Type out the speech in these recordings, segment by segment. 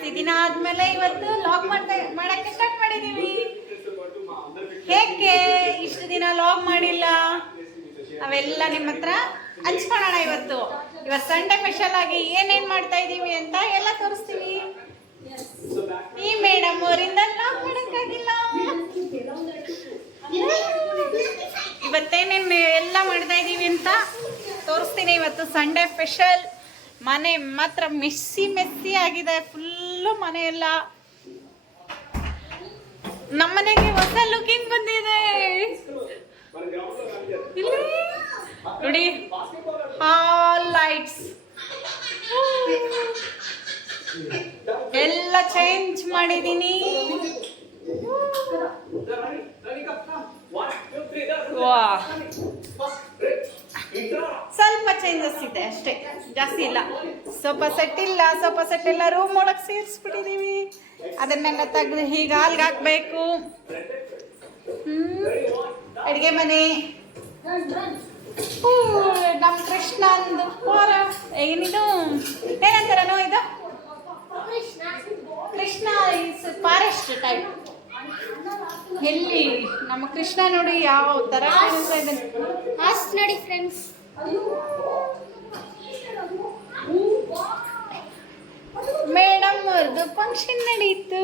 ಜಾಸ್ತಿ ದಿನ ಆದ್ಮೇಲೆ ಇವತ್ತು ಲಾಗ್ ಮಾಡ್ತಾ ಮಾಡಕ್ಕೆ ಸ್ಟಾರ್ಟ್ ಮಾಡಿದೀವಿ. ಹೇಗೆ ಇಷ್ಟು ದಿನ ಲಾಗ್ ಮಾಡಿಲ್ಲ? ಅವೆಲ್ಲ ನಿಮ್ಮ ಹತ್ರ ಹಂಚ್ಕೊಳ್ಳೋಣ ಇವತ್ತು. ಇವತ್ತು ಸಂಡೇ ಸ್ಪೆಷಲ್ ಆಗಿ ಏನೇನ್ ಮಾಡ್ತಾ ಇದೀವಿ ಅಂತ ಎಲ್ಲ ತೋರಿಸ್ತೀವಿ. ಈ ಮೇಡಮ್ ಅವರಿಂದ ಲಾಗ್ ಮಾಡಕ್ಕಾಗಿಲ್ಲ. ಇವತ್ತೇನೇನು ಎಲ್ಲ ಮಾಡ್ತಾ ಇದೀವಿ ಅಂತ ತೋರಿಸ್ತೀನಿ. ಇವತ್ತು ಸಂಡೇ ಸ್ಪೆಷಲ್ ಮನೆ ಮಾತ್ರ ಮೆಸ್ಸಿ ಮೆಸ್ಸಿ ಆಗಿದೆ ಫುಲ್ಲು ಮನೆ ಎಲ್ಲ ನಮ್ಮನೆಗೆ ಹೊಸ ಲುಕಿಂಗ್ ಬಂದಿದೆ. ನೋಡಿ ಹಾಲ್ ಲೈಟ್ಸ್ ಎಲ್ಲ ಚೇಂಜ್ ಮಾಡಿದ್ದೀನಿ ವಾ ಸ್ವಲ್ಪ ಚೇಂಜಸ್ ಇದೆ ಅಷ್ಟೇ, ಜಾಸ್ತಿ ಇಲ್ಲ. ಸೋಫಾ ಸೆಟ್ ಇಲ್ಲ ಸೋಫಾ ಸೆಟ್ ಎಲ್ಲ ರೂಮ್ ಒಳಗೆ ಸೇರಿಸ್ಬಿಟ್ಟಿದೀವಿ. ಅದನ್ನೆಲ್ಲ ತೆಗೆದು ಹೀಗೆ ಹಾಲ್ಗೆ ಹಾಕ್ಬೇಕು. ಅಡುಗೆ ಮನೆ. ನಮ್ಮ ಕೃಷ್ಣ ಅಂದು. ಹೋರ ಏನಿದು? ಏನಂತಾರನೋ ಇದು? ಕೃಷ್ಣ ಇಸ್ ಫಾರೆಸ್ಟ್ ಟೈಪ್ ಎಲ್ಲಿ? ನಮ್ಮ ಕೃಷ್ಣ ನೋಡಿ ಯಾವ ತರ ಕಾಣಿಸ್ತಾ ಇದ್ದಾನೆ ನೋಡಿ ಫ್ರೆಂಡ್ಸ್. ಮೇಡಮ್ ಅವ್ರದ್ದು ಫಂಕ್ಷನ್ ನಡೀತು.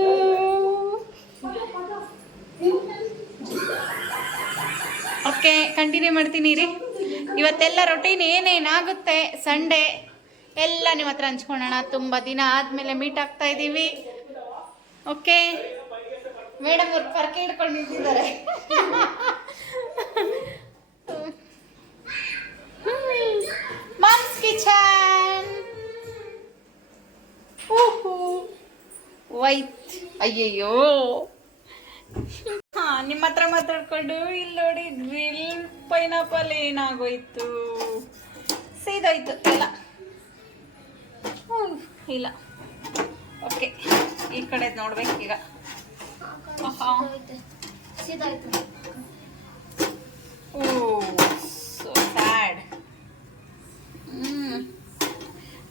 ಓಕೆ ಕಂಟಿನ್ಯೂ ಮಾಡ್ತೀನಿ ರೀ ಇವತ್ತೆಲ್ಲ ರೊಟೀನ್ ಏನೇನಾಗುತ್ತೆ? ಸಂಡೇ ಎಲ್ಲ ನಿಮ್ಮ ಹತ್ರ ಹಂಚ್ಕೊಳ್ಳೋಣ. ತುಂಬ ದಿನ ಆದಮೇಲೆ ಮೀಟ್ ಆಗ್ತಾ ಇದ್ದೀವಿ ಓಕೆ? ಮೇಡಮ್ ಅವ್ರು ಪರ್ಕೆ ಹಿಡ್ಕೊಂಡು ನಿಂತಿದ್ದಾರೆ. ಮಾಮ್ಸ್ ಕಿಚನ್ ವೈಟ್ ಅಯ್ಯಯ್ಯೋ. ಹಾ, ನಿಮ್ಮ ಹತ್ರ ಮಾತಾಡ್ಕೊಂಡು ಇಲ್ಲಿ ನೋಡಿ ಗ್ರಿಲ್ ಪೈನಾಪಲ್ ಏನಾಗೋಯ್ತು? ಸೀದೋಯ್ತು, ಇಲ್ಲ. ಇಲ್ಲ. ಓಕೆ ಈ ಕಡೆ ನೋಡ್ಬೇಕೀಗ. ಸೀದಾಯ್ತು ಓ ಸೋ ಸ್ಯಾಡ್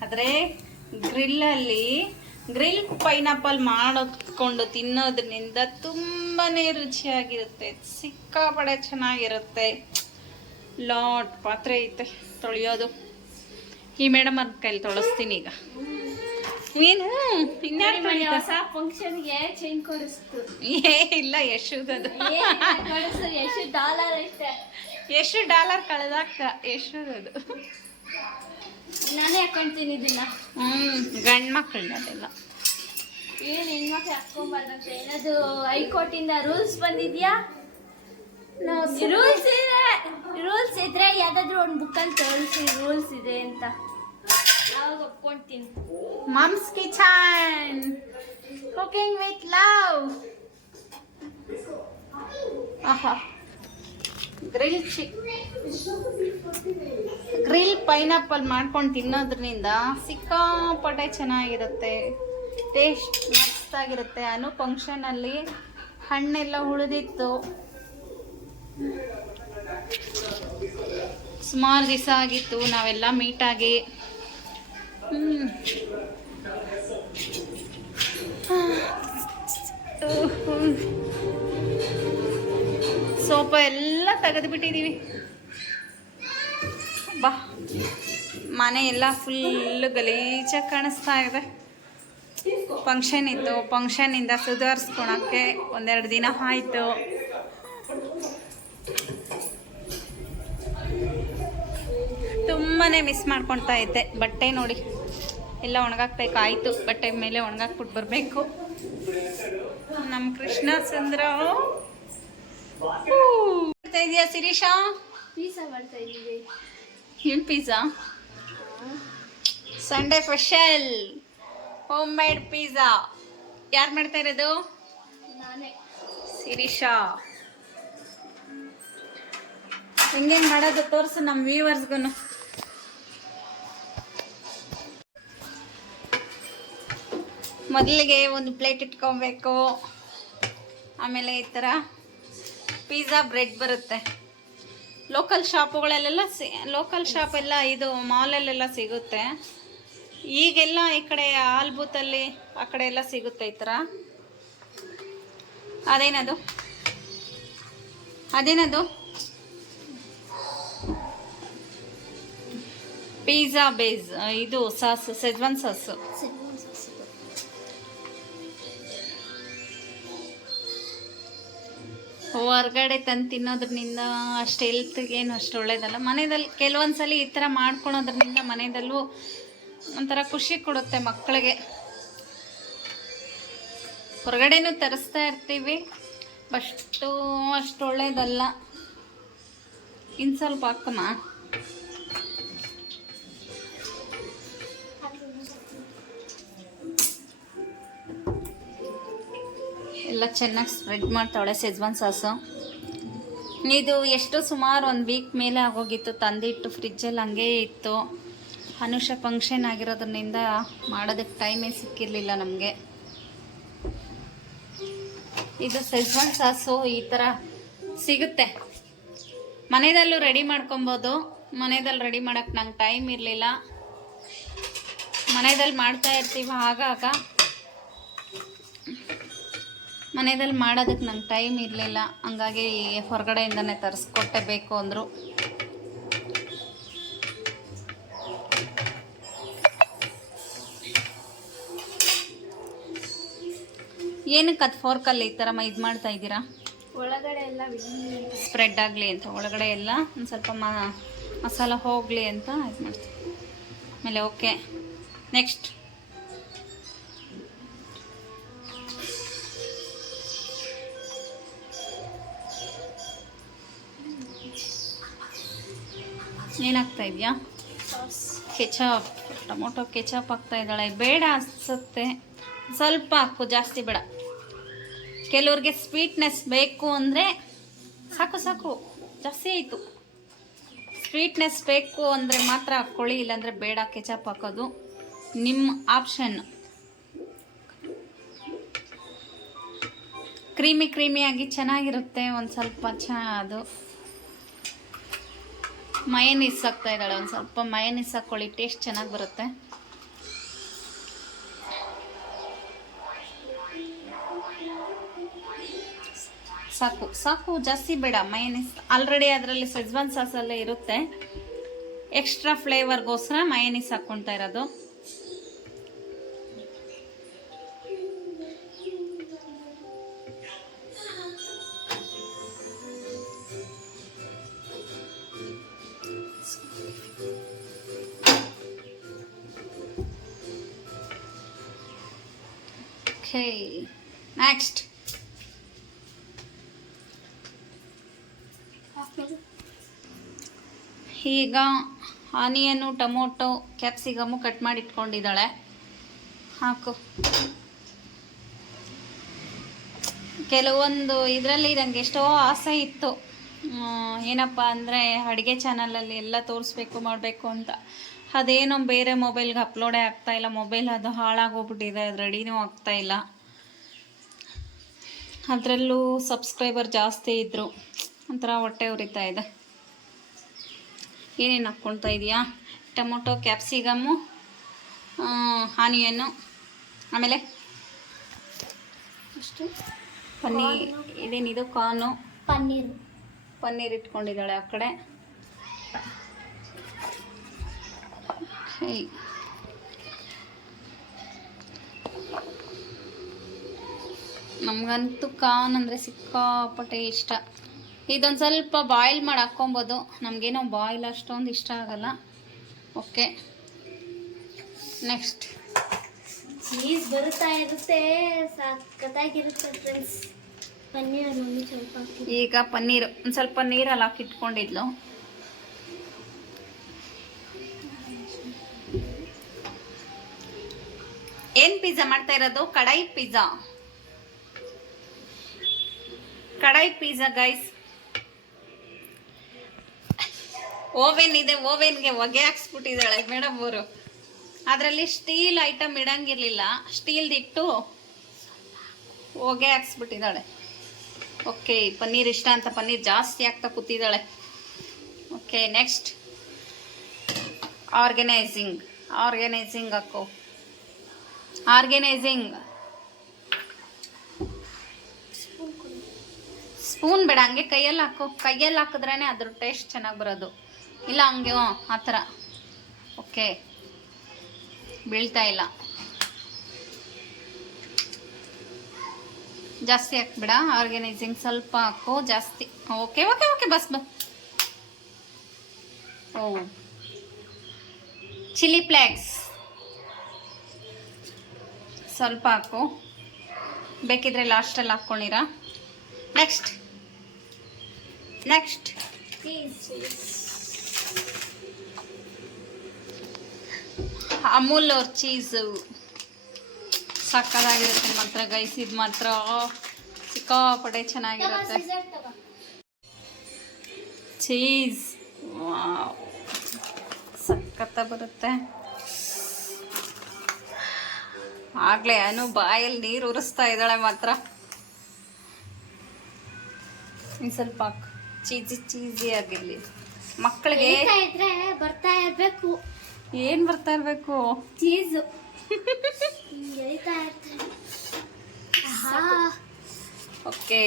ಆದರೆ ಗ್ರಿಲ್ಲಲ್ಲಿ ಗ್ರಿಲ್ ಪೈನಾಪಲ್ ಮಾಡಿಕೊಂಡು ತಿನ್ನೋದ್ರಿಂದ ತುಂಬಾನೇ ರುಚಿಯಾಗಿರುತ್ತೆ. ಸಿಕ್ಕಾಪಡೆ ಚೆನ್ನಾಗಿರುತ್ತೆ. ಲಾಟ್ ಪಾತ್ರೆ ಐತೆ ತೊಳೆಯೋದು. ಈ ಮೇಡಮ್ ಅದ್ ಕೈಲಿ ತೊಳಸ್ತೀನಿ ಈಗ. ಏನು ಇನ್ಯಾರು ಹೊಸ ಫಂಕ್ಷನ್ಗೆ ಚೈನ್ ಕೊಡಿಸ್ತು. ಏ ಇಲ್ಲ ಯಶುದದು. ಕೊಡಿಸ್ತು. ಯಶು ಡಾಲರ್ ಐತೆ ಯಶು ಡಾಲರ್ ಕಳೆದಾಕ ಯಶುದದು. ನಾನೇ ಹಾಕೊಂತೀನಿ ಇದನ್ನ. ಹ್ಮ್ ಗಂಡ್ ಮಕ್ಕಳನ್ನೆಲ್ಲ ಏನ್ ಹೆಣ್ಮಕ್ಳು ಹಾಕೊಂಬಾರ್ದಂತೆ ಏನದು ಹೈಕೋರ್ಟಿಂದ ರೂಲ್ಸ್ ಬಂದಿದ್ಯಾ? ರೂಲ್ಸ್ ಇದೆ. ರೂಲ್ಸ್ ಇದ್ರೆ ಯಾವ್ದಾದ್ರು ಒಂದು ಬುಕ್ಕಲ್ಲಿ ತೋರಿಸಿ ರೂಲ್ಸ್ ಇದೆ ಅಂತ. Mom's kitchen cooking with love ಆಹಾ ಗ್ರಿಲ್ ಚಿಕ್ ಗ್ರಿಲ್ ಪೈನಾಪಲ್ ಮಾಡ್ಕೊಂಡು ತಿನ್ನೋದ್ರಿಂದ ಸಿಕ್ಕಾಪಟ್ಟೆ ಚೆನ್ನಾಗಿರುತ್ತೆ. ಟೇಸ್ಟ್ ಮಸ್ತಾಗಿರುತ್ತೆ. ಅನು ಫಂಕ್ಷನಲ್ಲಿ ಹಣ್ಣೆಲ್ಲ ಉಳಿದಿತ್ತು ಸುಮಾರು ದಿವಸ ಆಗಿತ್ತು. ನಾವೆಲ್ಲ ಮೀಟಾಗಿ. ಸೋಪ ಎಲ್ಲ ತೆಗೆದು ಬಿಟ್ಟಿದ್ದೀವಿ ಬಾ. ಮನೆ ಎಲ್ಲ ಫುಲ್ ಗಲೀಜಾಗಿ ಕಾಣಿಸ್ತಾ ಇದೆ. ಫಂಕ್ಷನ್ ಇತ್ತು. ಫಂಕ್ಷನಿಂದ ಸುಧಾರಿಸ್ಕೊಳಕ್ಕೆ ಒಂದೆರಡು ದಿನ ಆಯಿತು. ತುಂಬಾ ಮಿಸ್ ಮಾಡ್ಕೊಳ್ತಾ ಇದ್ದೆ. ಬಟ್ಟೆ ನೋಡಿ. ಎಲ್ಲ ಒಣಗಾಕ್ಬೇಕಾಯ್ತು ಬಟ್ಟೆ ಮೇಲೆ ಒಣಗಾಕ್ಬಿಟ್ಟು ಬರಬೇಕು. ನಮ್ಮ ಕೃಷ್ಣ ಚಂದ್ರ. ಇದೆಯಾ ಶಿರೀಷಾ? ಪೀಸಾ ಮಾಡ್ತಾ ಇದೀವಿ. ಏನು pizza Sunday special home made pizza ಯಾರು ಮಾಡ್ತಾ ಇರೋದು? ನಾನೇ. ಶಿರೀಷಾ. ಹೆಂಗೆ ಮಾಡೋದು? ತೋರಿಸು ನಮ್ಮ ವ್ಯೂವರ್ಸ್ಗೂ ಮೊದಲಿಗೆ ಒಂದು ಪ್ಲೇಟ್ ಇಟ್ಕೊಬೇಕು. ಆಮೇಲೆ ಈ ಥರ ಪಿಜ್ಜಾ ಬ್ರೆಡ್ ಬರುತ್ತೆ. ಲೋಕಲ್ ಶಾಪುಗಳಲ್ಲೆಲ್ಲ ಸಿ ಲೋಕಲ್ ಶಾಪ್ ಎಲ್ಲ ಇದು ಮಾಲಲ್ಲೆಲ್ಲ ಸಿಗುತ್ತೆ. ಈಗೆಲ್ಲ ಈ ಕಡೆ ಆಲ್ಬೂತಲ್ಲಿ ಆ ಕಡೆ ಎಲ್ಲ ಸಿಗುತ್ತೆ ಈ ಥರ. ಅದೇನದು? ಅದೇನದು? ಪಿಜ್ಜಾ ಬೇಸ್ ಇದು ಸಾಸ್ ಸೆಜ್ವಾನ್ ಸಾಸು. ಹೊರ್ಗಡೆ ತಂದು ತಿನ್ನೋದ್ರಿಂದ ಅಷ್ಟು ಹೆಲ್ತ್ಗೇನು ಅಷ್ಟು ಒಳ್ಳೇದಲ್ಲ. ಮನೆಯಲ್ಲಿ ಕೆಲವೊಂದ್ಸಲ ಈ ಥರ ಮಾಡ್ಕೊಳೋದ್ರಿಂದ ಮನೆಯಲ್ಲೂ ಒಂಥರ ಖುಷಿ ಕೊಡುತ್ತೆ ಮಕ್ಕಳಿಗೆ. ಹೊರಗಡೆನೂ ತರಿಸ್ತಾ ಇರ್ತೀವಿ ಅಷ್ಟು ಅಷ್ಟು ಒಳ್ಳೇದಲ್ಲ. ಇನ್ನು ಸ್ವಲ್ಪ ಹಾಕಮ್ಮ ಎಲ್ಲ ಚೆನ್ನಾಗಿ ಸ್ಪ್ರೆಡ್ ಮಾಡ್ತಾವಳೆ ಸೆಜ್ವಾನ್ ಸಾಸು. ಇದು ಎಷ್ಟು ಸುಮಾರು ಒಂದು ವೀಕ್ ಮೇಲೆ ಆಗೋಗಿತ್ತು. ತಂದಿಟ್ಟು ಫ್ರಿಜ್ಜಲ್ಲಿ ಹಂಗೇ ಇತ್ತು. ಅನುಷ ಫಂಕ್ಷನ್ ಆಗಿರೋದ್ರಿಂದ ಮಾಡೋದಕ್ಕೆ ಟೈಮೇ ಸಿಕ್ಕಿರಲಿಲ್ಲ ನಮಗೆ. ಇದು ಸೆಜ್ವಾನ್ ಸಾಸು, ಈ ಥರ ಸಿಗುತ್ತೆ. ಮನೆಯಲ್ಲೂ ರೆಡಿ ಮಾಡ್ಕೊಬೋದು. ಮನೆಯಲ್ಲಿ ರೆಡಿ ಮಾಡೋಕ್ಕೆ ನಂಗೆ ಟೈಮ್ ಇರಲಿಲ್ಲ. ಮನೆಯಲ್ಲಿ ಮಾಡ್ತಾ ಇರ್ತೀವಿ ಆಗಾಗ. ಮನೆಯಲ್ಲಿ ಮಾಡೋದಕ್ಕೆ ನಂಗೆ ಟೈಮ್ ಇರಲಿಲ್ಲ. ಹಂಗಾಗಿ ಹೊರಗಡೆಯಿಂದನೇ ತರಿಸ್ಕೊಟ್ಟೆ ಬೇಕು ಅಂದರು. ಏನಕ್ಕೆ ಅದು ಫೋರ್ಕಲ್ಲಿ ಈ ಥರ ಇದು ಮಾಡ್ತಾ ಇದ್ದೀರಾ? ಒಳಗಡೆ ಎಲ್ಲ ಸ್ಪ್ರೆಡ್ ಆಗಲಿ ಅಂತ ಒಳಗಡೆ ಎಲ್ಲ ಒಂದು ಸ್ವಲ್ಪ ಮ ಮಸಾಲ ಹೋಗಲಿ ಅಂತ ಇದು ಮಾಡ್ತೀವಿ ಆಮೇಲೆ ಓಕೆ ನೆಕ್ಸ್ಟ್ ಏನಾಗ್ತಾ ಇದೆಯಾ? ಕೆಚಪ್, ಟೊಮೊಟೊ ಕೆಚಪ್ ಹಾಕ್ತಾ ಇದ್ದಾಳೆ. ಬೇಡ ಅನ್ಸುತ್ತೆ. ಸ್ವಲ್ಪ ಹಾಕು, ಜಾಸ್ತಿ ಬೇಡ. ಕೆಲವ್ರಿಗೆ ಸ್ವೀಟ್ನೆಸ್ ಬೇಕು ಅಂದರೆ ಸಾಕು ಸಾಕು. ಜಾಸ್ತಿ ಆಯಿತು. ಸ್ವೀಟ್ನೆಸ್ ಬೇಕು ಅಂದರೆ ಮಾತ್ರ ಹಾಕ್ಕೊಳ್ಳಿ ಇಲ್ಲಾಂದರೆ ಬೇಡ ಕೆಚಪ್ ಹಾಕೋದು. ನಿಮ್ಮ ಆಪ್ಷನ್ ಕ್ರೀಮಿ, ಕ್ರೀಮಿಯಾಗಿ ಚೆನ್ನಾಗಿರುತ್ತೆ. ಒಂದು ಸ್ವಲ್ಪ ಚ ಅದು. ಮಯನೀಸ್ ಹಾಕ್ತಾ ಇದ್ದಾಳೆ, ಒಂದು ಸ್ವಲ್ಪ ಮಯನೀಸ್ ಹಾಕ್ಕೊಳ್ಳಿ ಟೇಸ್ಟ್ ಚೆನ್ನಾಗಿ ಬರುತ್ತೆ. ಸಾಕು ಸಾಕು, ಜಾಸ್ತಿ ಬೇಡ, ಮಯನೀಸ್. ಆಲ್ರೆಡಿ ಅದರಲ್ಲಿ ಸೆಜ್ವಾನ್ ಸಾಸಲ್ಲೇ ಇರುತ್ತೆ. ಎಕ್ಸ್ಟ್ರಾ ಫ್ಲೇವರ್ಗೋಸ್ಕರ ಮಯನೀಸ್ ಹಾಕ್ಕೊಳ್ತಾ ಇರೋದು. ಓಕೆ ನೆಕ್ಸ್ಟ್ ಈಗ ಆನಿಯನು ಟೊಮೊಟೊ, ಕ್ಯಾಪ್ಸಿಕಮು ಕಟ್ ಮಾಡಿ ಇಟ್ಕೊಂಡಿದ್ದಾಳೆ. ಹಾಕು. ಕೆಲವೊಂದು ಇದರಲ್ಲಿ ನಂಗೆ ಎಷ್ಟೋ ಆಸೆ ಇತ್ತು. ಏನಪ್ಪ ಅಂದರೆ ಅಡುಗೆ ಚಾನಲಲ್ಲಿ ಎಲ್ಲ ತೋರಿಸ್ಬೇಕು, ಮಾಡಬೇಕು ಅಂತ. ಅದೇನೋ ಬೇರೆ ಮೊಬೈಲ್ಗೆ ಅಪ್ಲೋಡೇ ಆಗ್ತಾಯಿಲ್ಲ ಮೊಬೈಲ್ ಅದು ಹಾಳಾಗೋಗ್ಬಿಟ್ಟಿದೆ ಅದು ರೆಡಿನೂ ಆಗ್ತಾಯಿಲ್ಲ ಅದರಲ್ಲೂ ಸಬ್ಸ್ಕ್ರೈಬರ್ ಜಾಸ್ತಿ ಇದ್ದರು ಒಂಥರ ಹೊಟ್ಟೆ ಉರಿತಾ ಇದೆ. ಏನೇನು ಹಾಕ್ಕೊಳ್ತಾ ಇದೆಯಾ? ಟೊಮೊಟೊ ಕ್ಯಾಪ್ಸಿಕಮ್ಮು ಆನಿಯನ್ನು ಆಮೇಲೆ ಅಷ್ಟು. ಪನ್ನೀರ್ ಇದೇನಿದು? ಕಾರ್ನು? ಪನ್ನೀರ್. ಪನ್ನೀರ್ ಇಟ್ಕೊಂಡಿದ್ದಾಳೆ ಆ ಕಡೆ. ನಮಗಂತೂ ಕಾನ್ ಅಂದರೆ ಸಿಕ್ಕಾಪಟ್ಟೆ ಇಷ್ಟ. ಇದೊಂದು ಸ್ವಲ್ಪ ಬಾಯ್ಲ್ ಮಾಡಿ ಹಾಕ್ಕೊಬೋದು. ನಮಗೇನೋ ಬಾಯ್ಲ್ ಅಷ್ಟೊಂದು ಇಷ್ಟ ಆಗಲ್ಲ. ಓಕೆ ನೆಕ್ಸ್ಟ್ ಚೀಸ್ ಬರುತ್ತಾ ಇರುತ್ತೆ. ಸಖತ್ತಾಗಿರುತ್ತೆ ಫ್ರೆಂಡ್ಸ್ ಪನ್ನೀರ್ ಸ್ವಲ್ಪ ಈಗ ಪನ್ನೀರು ಒಂದು ಸ್ವಲ್ಪ ನೀರಲ್ಲಿ ಹಾಕಿ ಇಟ್ಕೊಂಡಿದ್ಲು. ಏನ್ ಪಿಜ್ಜಾ ಮಾಡ್ತಾ ಇರೋದು? ಕಡಾಯಿ ಪಿಜ್ಜಾ ಕಡಾಯಿ ಪಿಜ್ಜಾ ಗೈಸ್ ಓವೆನ್ ಇದೆ ಓವೆನ್ಗೆ ಹೊಗೆ ಹಾಕ್ಸ್ಬಿಟ್ಟಿದ್ದಾಳೆ ಮೇಡಮ್ ಅವರು. ಅದರಲ್ಲಿ ಸ್ಟೀಲ್ ಐಟಮ್ ಇಡಂಗಿರ್ಲಿಲ್ಲ. ಸ್ಟೀಲ್ದಿಟ್ಟು ಹೊಗೆ ಹಾಕ್ಸ್ಬಿಟ್ಟಿದ್ದಾಳೆ. ಓಕೆ ಪನ್ನೀರ್ ಇಷ್ಟ ಅಂತ ಪನ್ನೀರ್ ಜಾಸ್ತಿ ಆಗ್ತಾ ಕೂತಿದ್ದಾಳೆ. ಓಕೆ ನೆಕ್ಸ್ಟ್ ಆರ್ಗನೈಸಿಂಗ್ ಆರ್ಗನೈಸಿಂಗ್ ಹಾಕು. ಆರ್ಗನೈಸಿಂಗ್ ಸ್ಪೂನ್ ಬೇಡ, ಹಂಗೆ ಕೈಯಲ್ಲಿ ಹಾಕು. ಕೈಯಲ್ಲಿ ಹಾಕಿದ್ರೇ ಅದ್ರ ಟೇಸ್ಟ್ ಚೆನ್ನಾಗಿ ಬರೋದು. ಇಲ್ಲ ಹಂಗೆ ಆ ಥರ. ಓಕೆ. ಬೀಳ್ತಾ ಇಲ್ಲ. ಜಾಸ್ತಿ ಹಾಕ್ಬೇಡ, ಆರ್ಗನೈಸಿಂಗ್ ಸ್ವಲ್ಪ ಹಾಕು, ಜಾಸ್ತಿ. ಓಕೆ ಓಕೆ ಓಕೆ, ಬಸ್ ಬಸ್ ಓ. Chilli flakes. ಸ್ವಲ್ಪ ಹಾಕು. ಬೇಕಿದ್ರೆ ಲಾಸ್ಟಲ್ಲಿ ಹಾಕ್ಕೊಂಡಿರಾ? ನೆಕ್ಸ್ಟ್ ನೆಕ್ಸ್ಟ್ ಅಮೂಲ್ ಅವ್ರ ಚೀಸು ಸಕ್ಕದಾಗಿರುತ್ತೆ ಮಾತ್ರ ಗೈಸ್ ಇದು ಮಾತ್ರ. ಸಿಕ್ಕಾಪಡೆ ಚೆನ್ನಾಗಿರುತ್ತೆ. ಚೀಸ್ ಸಕ್ಕತ್ತ ಬರುತ್ತೆ. ಆಗ್ಲೇ ಅನು ಬಾಯಲ್ಲಿ ನೀರು ಉರಿಸ್ತಾ ಇದ್ದಾಳೆ ಮಾತ್ರ. ಇನ್ನು ಸ್ವಲ್ಪ ಹಾಕು. ಚೀಸಿ ಚೀಸಿ ಆಗಿರ್ಲಿ. ಮಕ್ಕಳಿಗೆ ಇದ್ರೆ ಬರ್ತಾ ಇರ್ಬೇಕು. ಏನು ಬರ್ತಾ ಇರಬೇಕು? Cheese okay.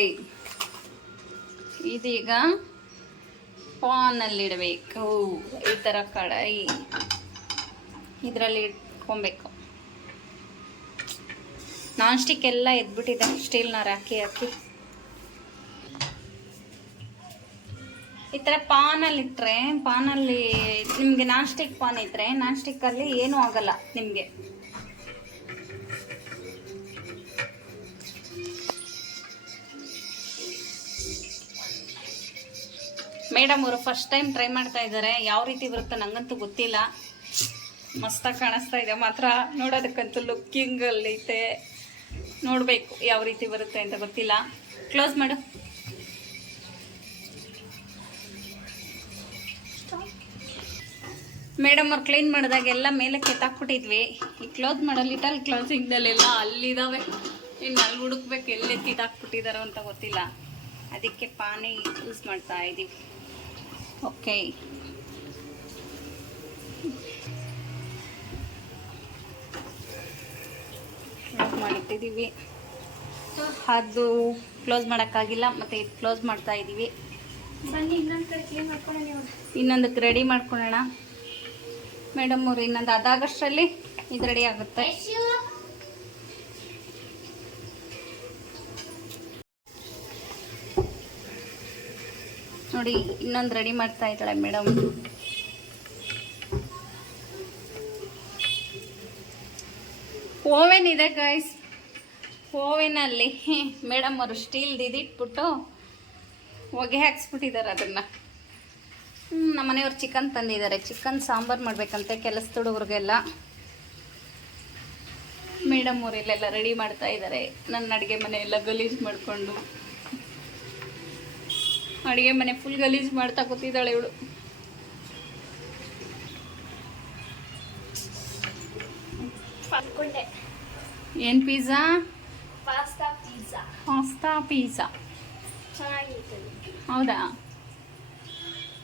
ಇದೀಗ ಇದೀಗ ಪಾನಲ್ಲಿಡಬೇಕು ಈ ಥರ ಕಡಾಯಿ ಇದರಲ್ಲಿ ಇಟ್ಕೊಬೇಕು. ನಾನ್ ಸ್ಟಿಕ್ ಎಲ್ಲ ಎದ್ಬಿಟ್ಟಿದೆ. ಸ್ಟೀಲ್ನಾರು ಹಾಕಿ ಹಾಕಿ. ಈ ಥರ ಪಾನಲ್ಲಿ ಇಟ್ಟರೆ ಪಾನಲ್ಲಿ ನಿಮಗೆ ನಾನ್ ಸ್ಟಿಕ್ ಪಾನ್ ಇದ್ದರೆ ನಾನ್ ಸ್ಟಿಕ್ಕಲ್ಲಿ ಏನೂ ಆಗಲ್ಲ ನಿಮಗೆ. ಮೇಡಮ್ ಅವರು ಫಸ್ಟ್ ಟೈಮ್ ಟ್ರೈ ಮಾಡ್ತಾ ಇದ್ದಾರೆ ಯಾವ ರೀತಿ ಬರುತ್ತೆ ನಂಗಂತೂ ಗೊತ್ತಿಲ್ಲ. ಮಸ್ತಾಗಿ ಕಾಣಿಸ್ತಾ ಇದೆ. ಮಾತ್ರ ನೋಡೋದಕ್ಕಂತೂ ಲುಕ್ಕಿಂಗ್ ಅಲ್ಲಿ ಐತೆ. ನೋಡಬೇಕು ಯಾವ ರೀತಿ ಬರುತ್ತೆ ಅಂತ ಗೊತ್ತಿಲ್ಲ. ಕ್ಲೋಸ್ ಮಾಡು. ಮೇಡಮ್ ಅವ್ರು ಕ್ಲೀನ್ ಮಾಡಿದಾಗೆಲ್ಲ ಮೇಲೆ ಕೆತ್ತಾಕ್ಬಿಟ್ಟಿದ್ವಿ ಈ ಕ್ಲೋಸ್ ಮಾಡೋ ಲಿಟಲ್ ಕ್ಲೋಸಿಂಗ್ದಲ್ಲೆಲ್ಲ ಅಲ್ಲಿದ್ದಾವೆ ಇನ್ನು ಅಲ್ಲಿ ಹುಡುಕ್ಬೇಕು ಎಲ್ಲಿ ಎತ್ತಿದಾಕ್ಬಿಟ್ಟಿದಾರೋ ಅಂತ ಗೊತ್ತಿಲ್ಲ. ಅದಕ್ಕೆ ಪಾನಿ ಯೂಸ್ ಮಾಡ್ತಾ ಇದ್ದೀವಿ ಓಕೆ ಕ್ಲೋಸ್ ಮಾಡಿಟ್ಟಿದ್ದೀವಿ ಅದು ಕ್ಲೋಸ್ ಮಾಡೋಕ್ಕಾಗಿಲ್ಲ ಮತ್ತು ಇದು ಕ್ಲೋಸ್ ಮಾಡ್ತಾ ಇದ್ದೀವಿ ಬನ್ನಿ ಇನ್ನೊಂದ್ ಕಡೆ ಕ್ಲೀನ್ ಮಾಡ್ಕೊಂಡು ಇನ್ನೊಂದಕ್ಕೆ ರೆಡಿ ಮಾಡ್ಕೊಳ್ಳೋಣ. ಮೇಡಮ್ ಅವರು, ಇನ್ನೊಂದು ಅದಾಗಷ್ಟರಲ್ಲಿ ಇದು ರೆಡಿ ಆಗುತ್ತೆ. ನೋಡಿ, ಇನ್ನೊಂದು ರೆಡಿ ಮಾಡ್ತಾ ಇದ್ದಾಳೆ ಮೇಡಮ್. ಓವೆನ್ ಇದೆ ಗಾಯ್ಸ್ ಓವೆನಲ್ಲಿ ಮೇಡಮ್ ಅವರು ಸ್ಟೀಲ್ ಇದಿಟ್ಬಿಟ್ಟು ಹೊಗೆ ಹಾಕ್ಸ್ಬಿಟ್ಟಿದ್ದಾರೆ ಅದನ್ನು. ನಮ್ಮ ಮನೆಯವ್ರು ಚಿಕನ್ ತಂದಿದ್ದಾರೆ. ಚಿಕನ್ ಸಾಂಬಾರು ಮಾಡಬೇಕಂತೆ ಕೆಲಸದ ಹುಡುಗರಿಗೆಲ್ಲ ಮೇಡಮ್ ಅವರೆಲ್ಲೆಲ್ಲ ಇಲ್ಲೆಲ್ಲ ರೆಡಿ ಮಾಡ್ತಾ ಇದ್ದಾರೆ. ನನ್ನ ಅಡುಗೆ ಮನೆ ಎಲ್ಲ ಗಲೀಜು ಮಾಡಿಕೊಂಡು. ಅಡುಗೆ ಮನೆ ಫುಲ್ ಗಲೀಜು ಮಾಡ್ತಾ ಕೂತಿದ್ದಾಳೆ ಇವಳು. ಏನು pizza pasta pizza pasta pizza ಹೌದಾ?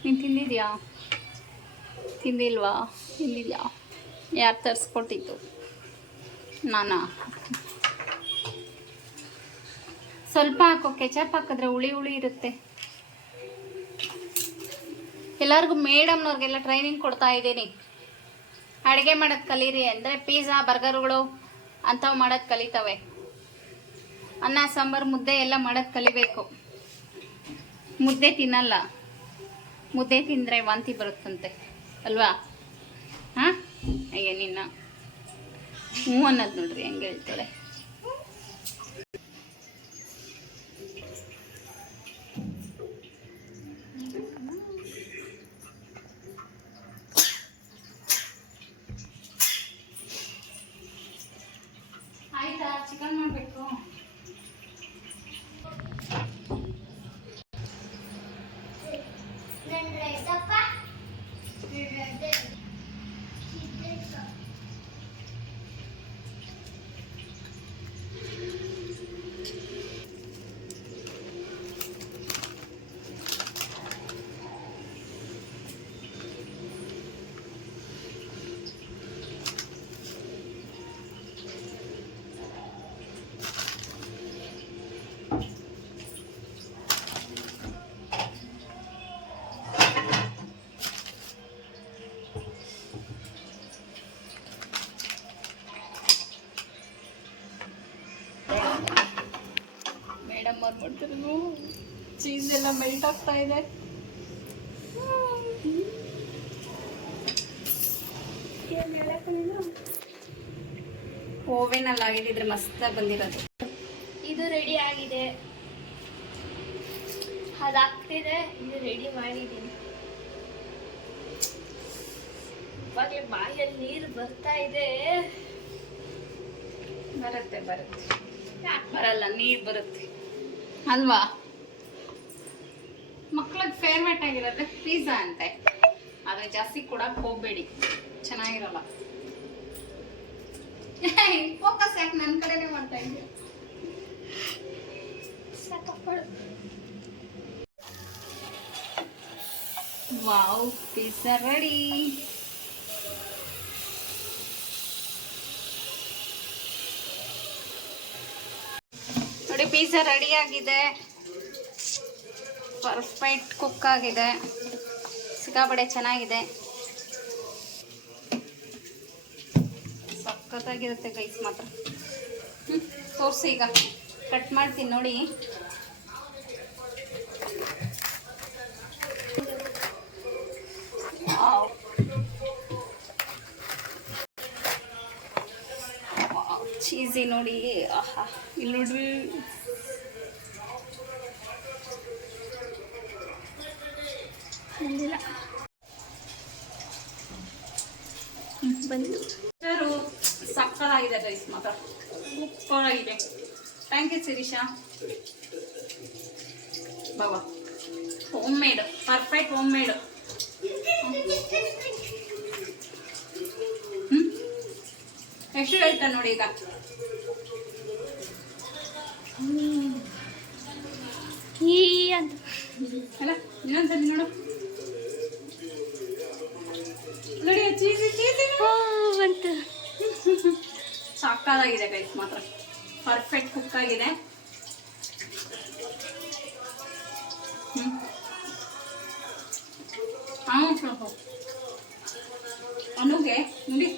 ನೀನು ತಿಂದಿದ್ಯಾ? ತಿಂದಿಲ್ವಾ? ತಿಂದಿದ್ಯಾ ಯಾರು ತರಿಸ್ಕೊಟ್ಟಿದ್ದು? ನಾನಾ? ಸ್ವಲ್ಪ ಹಾಕೋ, ಕೆಚಪ್ ಹಾಕಿದ್ರೆ ಹುಳಿ ಹುಳಿ ಇರುತ್ತೆ. ಎಲ್ಲರಿಗೂ ಮೇಡಮ್ನವ್ರಿಗೆಲ್ಲ ಟ್ರೈನಿಂಗ್ ಕೊಡ್ತಾ ಇದ್ದೀನಿ. ಅಡುಗೆ ಮಾಡೋದು ಕಲೀರಿ ಅಂದರೆ ಪಿಜ್ಜಾ ಬರ್ಗರ್ಗಳು ಅಂಥವು ಮಾಡೋದು ಕಲಿತವೆ. ಅನ್ನ, ಸಾಂಬಾರು, ಮುದ್ದೆ ಎಲ್ಲ ಮಾಡೋದು ಕಲಿಬೇಕು. ಮುದ್ದೆ ತಿನ್ನಲ್ಲ. ಮುದ್ದೆ ತಿಂದರೆ ವಾಂತಿ ಬರುತ್ತಂತೆ, ಅಲ್ವಾ? ಹಾಂ? ಅಯ್ಯ, ನಿನ್ನ ಹ್ಞೂ ಅನ್ನೋದು ನೋಡ್ರಿ, ಹೆಂಗೆ ಹೇಳ್ತಾಳೆ? ಆಯ್ತಾ, ಚಿಕನ್ ಮಾಡಬೇಕು? ಎಲ್ಲ ಮೆಲ್ಟ್ ಆಗ್ತಾ ಇದೆ. ಓವೆನ್ ಅಲ್ಲಿ ಆಗಿದ್ರೆ ಮಸ್ತಾಗಿ ಬಂದಿರೋದು. ಇದು ರೆಡಿ ಆಗಿದೆ. ಅದಾಗ್ತಿದೆ ಇದು ರೆಡಿ ಮಾಡಿದ್ದೀನಿ. ಇವಾಗಲೇ ಬಾಯಲ್ಲಿ ನೀರು ಬರ್ತಾ ಇದೆ. ಬರುತ್ತೆ ಬರುತ್ತೆ. ಯಾಕೆ ಬರಲ್ಲ? ನೀರು ಬರುತ್ತೆ. ಅಲ್ವಾ? ಫೇವ್ರೇಟ್ ಆಗಿರೋದ್ರೆ ಪಿಜ್ಜಾ ಅಂತೆ. ಆದರೆ ಜಾಸ್ತಿ ಕೊಡಕ್ಕೆ ಹೋಗಬೇಡಿ. ಚೆನ್ನಾಗಿರಲ್ಲ. ಫೋಕಸ್ ಯಾಕೆ ನನ್ನ ಕಡೆನೇ ಮಾಡ್ತಾ ಇದ್ದೀನಿ ವಾವ್ ಪಿಜ್ಜಾ ರೆಡಿ ನೋಡಿ ಪಿಜ್ಜಾ ರೆಡಿ ಆಗಿದೆ. ಪರ್ಫೆಕ್ಟ್ ಕುಕ್ ಆಗಿದೆ. ಸಿಕ್ಕಾಪಡೆ ಚೆನ್ನಾಗಿದೆ. ಸಖತ್ತಾಗಿರುತ್ತೆ ಗೈಸ್ ಮಾತ್ರ. ಹ್ಞೂ ತೋರಿಸಿ ಈಗ. ಕಟ್ ಮಾಡ್ತೀನಿ ನೋಡಿ. ಚೀಸಿ ನೋಡಿ. ಆಹಾ, ಇಲ್ಲಿ ನೋಡ್ರಿ. ಸಕ್ಕತ್ತಾಗಿದೆ ಗೈಸ್ ಮಾತ್ರ. ಸೂಪರಾಗಿದೆ. Thank you Sirisha Baba. Home made perfect home? Made ಎಷ್ಟು ಹೇಳ್ತಾ ನೋಡಿ ಈಗ? ಈ ಅಂತ. ಅಲ್ಲ ಇನ್ನೊಂದ್ಸರಿ ನೋಡು. ನೋಡಿ ಚೀಸಿ ಚೀಸಿ ಓ, ಬಂತು ಸಾಕಾಗಿದೆ ಗೈಸ್ ಮಾತ್ರ. ಪರ್ಫೆಕ್ಟ್ ಕುಕ್ ಆಗಿದೆ ಅನುಗೆ ನೋಡಿ.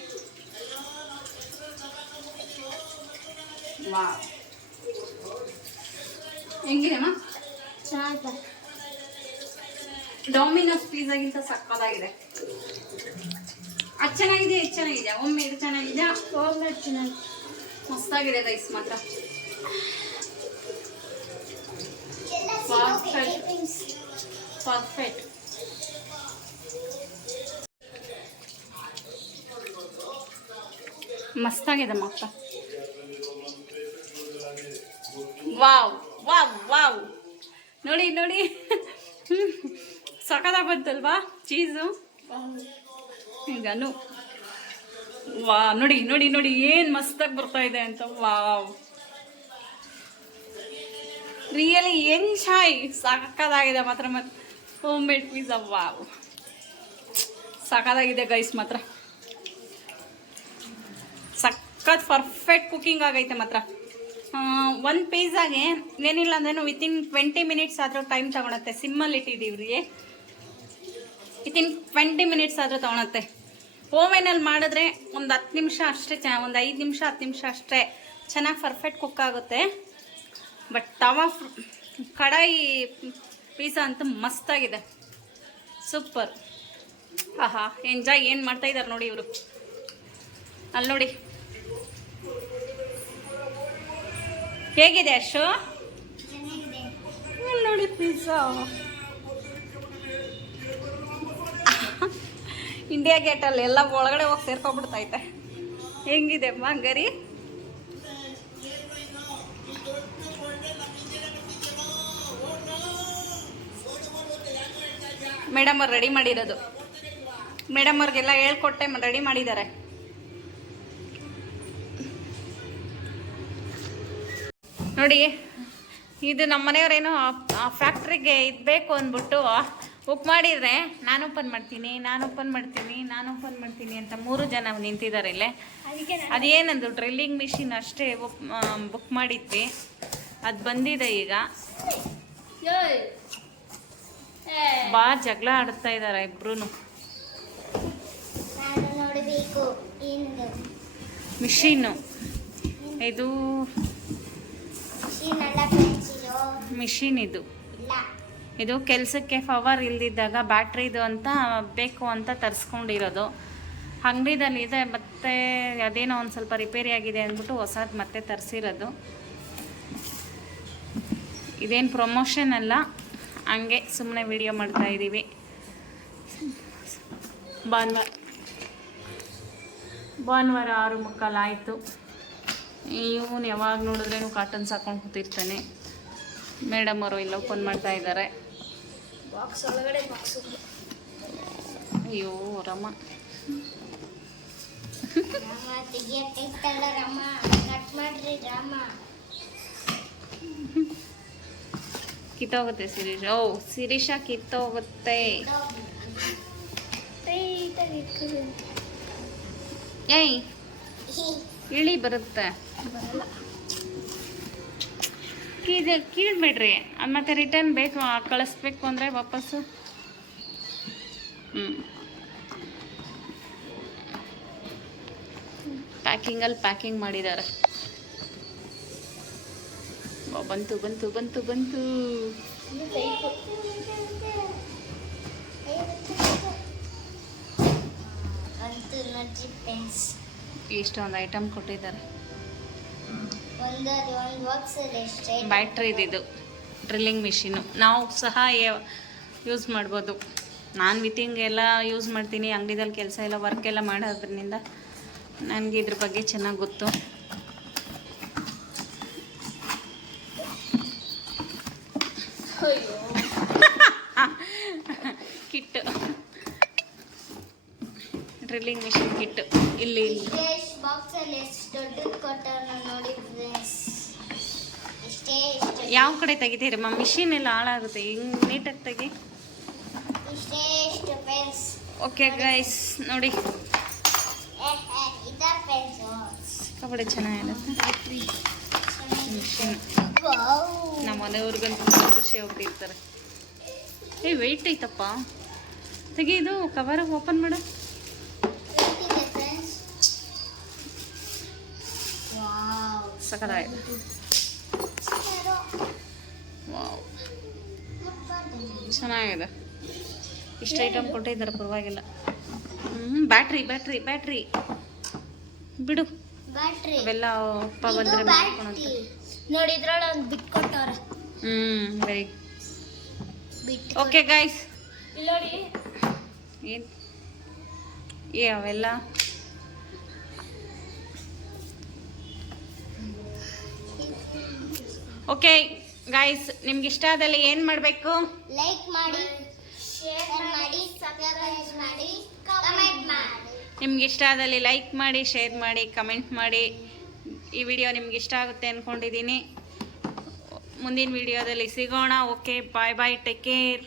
ವಾ ಹೆಂಗಿದೆಮ್ಮ ಡೊಮಿನೋಸ್ ಡಾಮಿನೋಸ್ ಪಿಜ್ಜಾಗಿಂತ ಸಕ್ಕದಾಗಿದೆ ಅದು ಚೆನ್ನಾಗಿದೆ ಇದು ಚೆನ್ನಾಗಿದೆ ಒಮ್ಮೆ ಇದು ಚೆನ್ನಾಗಿದೆ ಚೆನ್ನಾಗಿದೆ. ಚೆನ್ನಾಗಿ ಮಸ್ತಾಗಿದೆ ರೈಸ್ ಮಾತ್ರ. ಪರ್ಫೆಕ್ಟ್ ಪರ್ಫೆಕ್ಟ್ ಮಸ್ತಾಗಿದೆ ಮಾತ್ರ. Wow wow wow. ನೋಡಿ ನೋಡಿ. ಸಖತ್ತಾಗಿ ಬಂತಲ್ವಾ? ಚೀಸು? ಈಗನು ವಾ ನೋಡಿ ನೋಡಿ ನೋಡಿ, ಏನು ಮಸ್ತಾಗಿ ಬರ್ತಾ ಇದೆ ಅಂತ, ವಾವ್. ರಿಯಲಿ ಎಂಜಾಯ್ ಸಾಕಾಗಿದೆ ಮಾತ್ರ ಮತ್ತೆ ಹೋಮ್ ಮೇಡ್ ಪಿಜ್ಜಾ ವಾವ್. ಸಾಕಾಗಿದೆ ಗೈಸ್ ಮಾತ್ರ. ಸಖತ್ ಪರ್ಫೆಕ್ಟ್ ಕುಕಿಂಗ್ ಆಗೈತೆ ಮಾತ್ರ. ಒಂದು ಪಿಜ್ಜಾಗೆ ಏನಿಲ್ಲ ಅಂದ್ರೂ ವಿತಿನ್ ಟ್ವೆಂಟಿ ಮಿನಿಟ್ಸ್ ಆದರೂ ಟೈಮ್ ತಗೊಳತ್ತೆ. ಸಿಮ್ಮಲ್ಲಿ ಇಟ್ಟಿದ್ದೀವಿ ರೀ ವಿತಿನ್ ಟ್ವೆಂಟಿ ಮಿನಿಟ್ಸ್ ಆದರೂ ತೊಗೊಳತ್ತೆ. ಓವೆನಲ್ಲಿ ಮಾಡಿದ್ರೆ ಒಂದು ಹತ್ತು ನಿಮಿಷ ಅಷ್ಟೇ ಚ ಒಂದು ಐದು ನಿಮಿಷ ಹತ್ತು ನಿಮಿಷ ಅಷ್ಟೇ ಚೆನ್ನಾಗಿ ಪರ್ಫೆಕ್ಟ್ ಕುಕ್ ಆಗುತ್ತೆ. ಬಟ್ ತವಾ ಕಡಾಯಿ ಪೀಸಾ ಅಂತೂ ಮಸ್ತಾಗಿದೆ ಸೂಪರ್ ಆಹಾ ಎಂಜಾಯ್ ಏನು ಮಾಡ್ತಾ ಇದ್ದಾರೆ ನೋಡಿ ಇವರು. ಅಲ್ಲಿ ನೋಡಿ. ಹೇಗಿದೆ ಅಶು? ನೋಡಿ ಪಿಜ್ಜಾ ಇಂಡಿಯಾ ಗೇಟಲ್ಲಿ ಎಲ್ಲ ಒಳಗಡೆ ಹೋಗಿ ಸೇರ್ಕೊಂಡ್ಬಿಡ್ತೈತೆ ಹೆಂಗಿದೆ ಮಂಗರಿ? ಮೇಡಮ್ ಅವ್ರು ರೆಡಿ ಮಾಡಿರೋದು. ಮೇಡಮ್ ಅವ್ರಿಗೆಲ್ಲ ಹೇಳ್ಕೊಟ್ಟೆ ರೆಡಿ ಮಾಡಿದ್ದಾರೆ. ನೋಡಿ, ಇದು ನಮ್ಮ ಮನೆಯವ್ರೇನೋ ಆ ಫ್ಯಾಕ್ಟ್ರಿಗೆ ಇದು ಬೇಕು ಅಂದ್ಬಿಟ್ಟು ಬುಕ್ ಮಾಡಿದರೆ ನಾನು ಓಪನ್ ಮಾಡ್ತೀನಿ ನಾನು ಓಪನ್ ಮಾಡ್ತೀನಿ ನಾನು ಓಪನ್ ಮಾಡ್ತೀನಿ ಅಂತ ಮೂರು ಜನ ನಿಂತಿದ್ದಾರೆ ಇಲ್ಲೇ. ಅದೇನಂದು ಡ್ರಿಲ್ಲಿಂಗ್ ಮಿಷಿನ್ ಅಷ್ಟೇ ಬುಕ್ ಬುಕ್ ಮಾಡಿದ್ವಿ. ಅದು ಬಂದಿದೆ ಈಗ. ಬಾ ಜಗಳ ಆಡ್ತಾ ಇದ್ದಾರೆ ಇಬ್ರು ಮಿಷಿನ್ನು ಇದು. ಮಷೀನ್ ಇದು. ಇಲ್ಲ. ಇದು ಕೆಲಸಕ್ಕೆ ಪವರ್ ಇಲ್ದಿದ್ದಾಗ ಬ್ಯಾಟ್ರಿದು ಅಂತ ಬೇಕು ಅಂತ ತರಿಸ್ಕೊಂಡಿರೋದು. ಅಂಗಡಿದಲ್ಲಿ ಇದೆ, ಮತ್ತೆ ಅದೇನೋ ಒಂದು ಸ್ವಲ್ಪ ರಿಪೇರಿ ಆಗಿದೆ ಅಂದ್ಬಿಟ್ಟು ಹೊಸದು ಮತ್ತೆ ತರಿಸಿರೋದು. ಇದೇನು ಪ್ರಮೋಷನ್ ಅಲ್ಲ, ಹಂಗೆ ಸುಮ್ಮನೆ ವಿಡಿಯೋ ಮಾಡ್ತಾ ಇದ್ದೀವಿ ಭಾನುವಾರ. ಭಾನುವಾರ ಆರು ಮುಕ್ಕಾಲು ಆಯಿತು ಇವನು ಯಾವಾಗ ನೋಡಿದ್ರೇನು ಕಾಟನ್ಸ್ ಹಾಕೊಂಡು ಕೂತಿರ್ತಾನೆ. ಮೇಡಮ್ ಅವರು ಇಲ್ಲ ಓಪನ್ ಮಾಡ್ತಾ ಇದ್ದಾರೆ. ಬಾಕ್ಸ್ ಒಳಗಡೆ ಬಾಕ್ಸ್. ಅಯ್ಯೋ ರಮ್ಮ ರಾಮ ತೆಗಿಯಕ್ಕೈತಲ್ಲ ಕಟ್ ಮಾಡ್ರಿ ಕಿತ್ತೋಗುತ್ತೆ ಸಿರೀಶ್ ಓ ಸಿರೀಶ ಕಿತ್ತೋಗುತ್ತೆ. ಏಯ್ ಇಳಿ ಬರುತ್ತೆ. ಬರಲ್ಲ. ಕೀಜ ಕೀಳ್ಬೇಡ್ರಿ. ಮತ್ತೆ ರಿಟರ್ನ್ ಬೇಕು ಕಳಿಸ್ಬೇಕು ಅಂದರೆ ವಾಪಸ್ಸು. ಹ್ಞೂ ಪ್ಯಾಕಿಂಗಲ್ಲಿ ಪ್ಯಾಕಿಂಗ್ ಮಾಡಿದ್ದಾರೆ ಬಂತು ಬಂತು ಬಂತು ಬಂತು. ಇಷ್ಟೊಂದು ಐಟಮ್ ಕೊಟ್ಟಿದ್ದಾರೆ. ಬ್ಯಾಟ್ರಿ ಇದು ಡ್ರಿಲ್ಲಿಂಗ್ ಮಿಷಿನು ನಾವು ಸಹ ಯೂಸ್ ಮಾಡ್ಬೋದು. ನಾನು ವಿತಿಂಗ್ ಎಲ್ಲ ಯೂಸ್ ಮಾಡ್ತೀನಿ. ಅಂಗಡಿದಲ್ಲಿ ಕೆಲಸ ಎಲ್ಲ ವರ್ಕ್ ಎಲ್ಲ ಮಾಡೋದ್ರಿಂದ ನನಗೆ ಇದ್ರ ಬಗ್ಗೆ ಚೆನ್ನಾಗಿ ಗೊತ್ತು ಅಯ್ಯೋ ಕಿಟ್ ಡ್ರಿಲ್ಲಿಂಗ್ ಮಿಷಿನ್ ಕಿಟ್ ಇಲ್ಲಿ ಯಾವ ಕಡೆ ತೆಗಿತೀರಮ್ಮ ಮಿಷಿನ್ ಎಲ್ಲ ಹಾಳಾಗುತ್ತೆ. ಹಿಂಗೆ ನೀಟಾಗಿ ತೆಗಿ. ಓಕೆ ಗೈಸ್ ನೋಡಿ. ಕಬಡ್ಡಿ ಚೆನ್ನಾಗಿದೆ ಮಿಷಿನ್ ನಮ್ಮ ಮನೆಯವ್ರಿಗಂತೂ ಖುಷಿ ಹೋಗ್ತಿರ್ತಾರೆ ಏ ವೆಯ್ಟ್ ಐತಪ್ಪ. ತೆಗಿ ಇದು ಕವರ್ ಓಪನ್ ಮಾಡು ಇದೆ ಫ್ರೆಂಡ್ಸ್ ವಾವ್. ಚೆನ್ನಾಗಿದೆ. ಇಷ್ಟು ಐಟಮ್ ಕೊಟ್ಟಿದ್ದಾರೆ ಪರವಾಗಿಲ್ಲ. ಹ್ಞೂ ಬ್ಯಾಟ್ರಿ ಬ್ಯಾಟ್ರಿ ಬ್ಯಾಟ್ರಿ. ಬಿಡು. ಬ್ಯಾಟ್ರಿ. ಅವೆಲ್ಲ ಅಪ್ಪ ಬಂದರೆ ಮಾಡ್ಕೊಳಂತೆ. ನೋಡಿ ಇದ್ರೊಳಗೆ ಒಂದು ಬಿಟ್ ಕೊಟ್ಟವ್ರೆ. ಹ್ಞೂ ವೆರಿ ಬಿಟ್ ಓಕೆ ಗೈಸ್ ಇಲ್ಲಿ ನೋಡಿ ಏನು? ಏ ಅವೆಲ್ಲ ಓಕೆ ಗಾಯ್ಸ್ ನಿಮ್ಗೆ ಇಷ್ಟ ಆದಲ್ಲಿ ಏನು ಮಾಡಬೇಕು? ಲೈಕ್ ಮಾಡಿ ಶೇರ್ ಮಾಡಿ ಸಬ್ಸ್ಕ್ರೈಬ್ ಮಾಡಿ ಕಮೆಂಟ್ ಮಾಡಿ. ನಿಮ್ಗೆ ಇಷ್ಟ ಆದಲ್ಲಿ ಲೈಕ್ ಮಾಡಿ ಶೇರ್ ಮಾಡಿ ಕಮೆಂಟ್ ಮಾಡಿ. ಈ ವಿಡಿಯೋ ನಿಮ್ಗೆ ಇಷ್ಟ ಆಗುತ್ತೆ ಅಂದ್ಕೊಂಡಿದ್ದೀನಿ ಮುಂದಿನ ವಿಡಿಯೋದಲ್ಲಿ ಸಿಗೋಣ. Okay bye bye take care